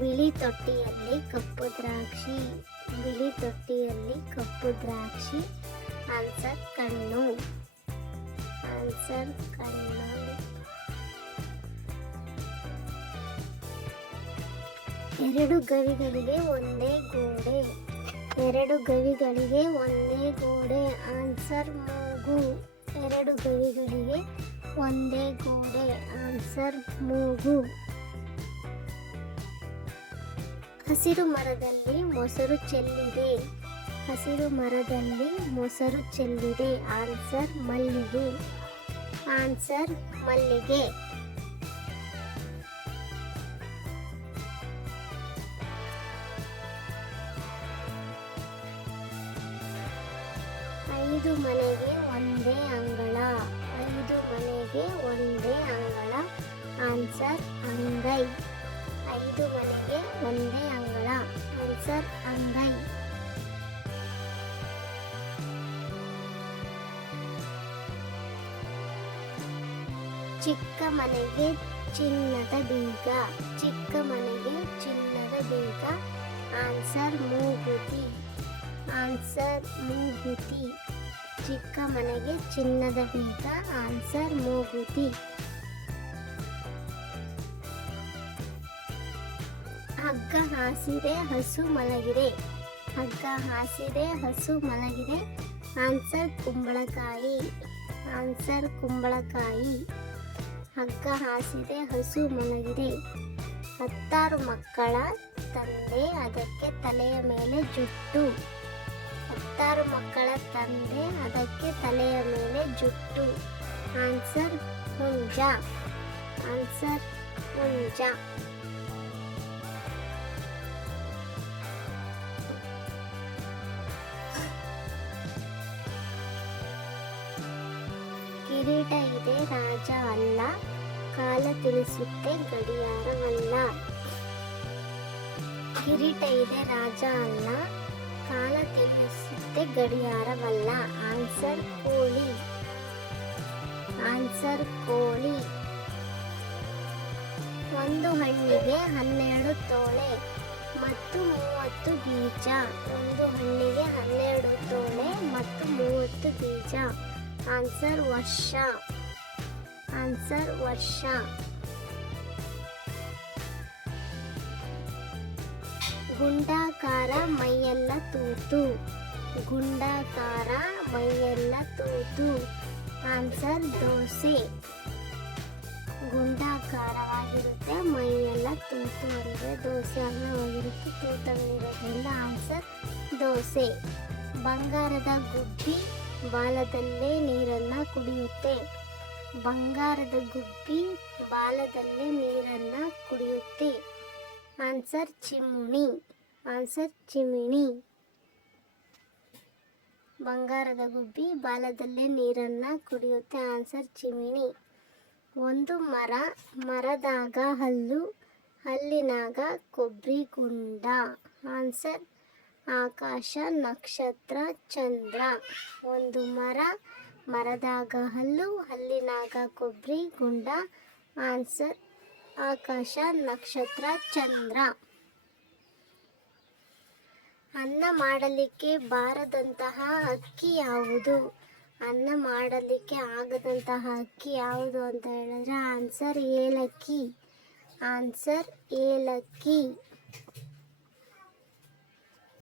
ಬಿಳಿ ತೊಟ್ಟಿಯಲ್ಲಿ ಕಪ್ಪು ದ್ರಾಕ್ಷಿ. ಬಿಳಿ ತೊಟ್ಟಿಯಲ್ಲಿ ಕಪ್ಪು ದ್ರಾಕ್ಷಿ. ಆನ್ಸರ್ ಕಣ್ಣು. ಆನ್ಸರ್ ಕಣ್ಣು. ಎರಡು ಗವಿಗಳಿಗೆ ಒಂದೇ ಗೋಡೆ. ಎರಡು ಗವಿಗಳಿಗೆ ಒಂದೇ ಗೋಡೆ. ಆನ್ಸರ್ ಮೂಗು. ಎರಡು ಗವಿಗಳಿಗೆ ಒಂದೇ ಗೋಡೆ. ಆನ್ಸರ್ ಮೂಗು. ಹಸಿರು ಮರದಲ್ಲಿ ಮೊಸರು ಚೆಲ್ಲಿದೆ. ಹಸಿರು ಮರದಲ್ಲಿ ಮೊಸರು ಚೆಲ್ಲಿದೆ. ಆನ್ಸರ್ ಮಲ್ಲಿಗೆ. ಆನ್ಸರ್ ಮಲ್ಲಿಗೆ. ಐದು ಮನೆಗೆ ಒಂದೇ ಅಂಗಳ. ಐದು ಮನೆಗೆ ಒಂದೇ ಅಂಗಳ. ಆನ್ಸರ್ ಅಂಗೈ. ಐದು ಮನೆಗೆ ಒಂದೇ ಅಂಗಳ. ಆನ್ಸರ್ ಅಂಗೈ. ಚಿಕ್ಕ ಮನೆಗೆ ಚಿನ್ನದ ಬೀಗ. ಚಿಕ್ಕ ಮನೆಗೆ ಚಿನ್ನದ ಬೀಗ. ಆನ್ಸರ್ ಮೂಗುತಿ. ಆನ್ಸರ್ ಮೂಗುತಿ. ಚಿಕ್ಕ ಮನೆಗೆ ಚಿನ್ನದ ಬೀಗ. ಆನ್ಸರ್ ಮೂಗುತಿ. ಹಗ್ಗ ಹಾಸಿದೆ ಹಸು ಮಲಗಿದೆ. ಹಗ್ಗ ಹಾಸಿದೆ ಹಸು ಮಲಗಿದೆ. ಆನ್ಸರ್ ಕುಂಬಳಕಾಯಿ. ಆನ್ಸರ್ ಕುಂಬಳಕಾಯಿ. ಹಗ್ಗ ಹಾಸಿದೆ ಹಸು ಮಲಗಿದೆ. 10 ಮಕ್ಕಳ ತಂದೆ ಅದಕ್ಕೆ ತಲೆಯ ಮೇಲೆ ಜುಟ್ಟು. 10 ಮಕ್ಕಳ ತಂದೆ ಅದಕ್ಕೆ ತಲೆಯ ಮೇಲೆ ಜುಟ್ಟು. ಆನ್ಸರ್ ಹುಂಜ. ಆನ್ಸರ್ ಹುಂಜ. ಕಿರೀಟ ಇದೆ ರಾಜ ಅಲ್ಲ, ಕಾಲ ತಿಳಿಸುತ್ತೆ ಗಡಿಯಾರವಲ್ಲ. ಕಿರೀಟ ಇದೆ ರಾಜ ಅಲ್ಲ, ಕಾಲ ತಿಳಿಸುತ್ತೆ ಗಡಿಯಾರವಲ್ಲ. ಆನ್ಸರ್ ಕೋಳಿ. ಆನ್ಸರ್ ಕೋಳಿ. ಒಂದು ಹಣ್ಣಿಗೆ 12 ತೋಳೆ ಮತ್ತು 30 ಬೀಜ. ಒಂದು ಹಣ್ಣಿಗೆ 12 ತೋಳೆ ಮತ್ತು 30 ಬೀಜ. ಆನ್ಸರ್ ವರ್ಷ. ಆನ್ಸರ್ ವರ್ಷ. ಗುಂಡಾಕಾರ ಮೈಯೆಲ್ಲ ತೂತು. ಗುಂಡಾಕಾರ ಮೈಯೆಲ್ಲ ತೂತು. ಆನ್ಸರ್ ದೋಸೆ. ಗುಂಡಾಕಾರವಾಗಿರುತ್ತೆ, ಮೈಯೆಲ್ಲ ತೂತು ಅಂದರೆ ದೋಸೆ ಅಗಲವಾಗಿರುತ್ತೆ, ತೂತಗಳಿರೋದ್ರಿಂದ ಆನ್ಸರ್ ದೋಸೆ. ಬಂಗಾರದ ಗುಬ್ಬಿ ಬಾಲದಲ್ಲೇ ನೀರನ್ನು ಕುಡಿಯುತ್ತೆ. ಬಂಗಾರದ ಗುಬ್ಬಿ ಬಾಲದಲ್ಲೇ ನೀರನ್ನು ಕುಡಿಯುತ್ತೆ. ಆನ್ಸರ್ ಚಿಮಣಿ. ಆನ್ಸರ್ ಚಿಮಿಣಿ. ಬಂಗಾರದ ಗುಬ್ಬಿ ಬಾಲದಲ್ಲೇ ನೀರನ್ನು ಕುಡಿಯುತ್ತೆ. ಆನ್ಸರ್ ಚಿಮಿಣಿ. ಒಂದು ಮರ, ಮರದಾಗ ಹಲ್ಲು, ಹಲ್ಲಿನಾಗ ಕೊಬ್ಬರಿ ಗುಂಡ. ಆನ್ಸರ್ ಆಕಾಶ, ನಕ್ಷತ್ರ, ಚಂದ್ರ. ಒಂದು ಮರ, ಮರದಾಗ ಹಲ್ಲು, ಹಲ್ಲಿನಾಗ ಕೊಬ್ಬರಿ ಗುಂಡ. ಆನ್ಸರ್ ಆಕಾಶ, ನಕ್ಷತ್ರ, ಚಂದ್ರ. ಅನ್ನ ಮಾಡಲಿಕ್ಕೆ ಬಾರದಂತಹ ಅಕ್ಕಿ ಯಾವುದು? ಅನ್ನ ಮಾಡಲಿಕ್ಕೆ ಆಗದಂತಹ ಅಕ್ಕಿ ಯಾವುದು ಅಂತ ಹೇಳಿದ್ರೆ ಆನ್ಸರ್ ಏಲಕ್ಕಿ. ಆನ್ಸರ್ ಏಲಕ್ಕಿ.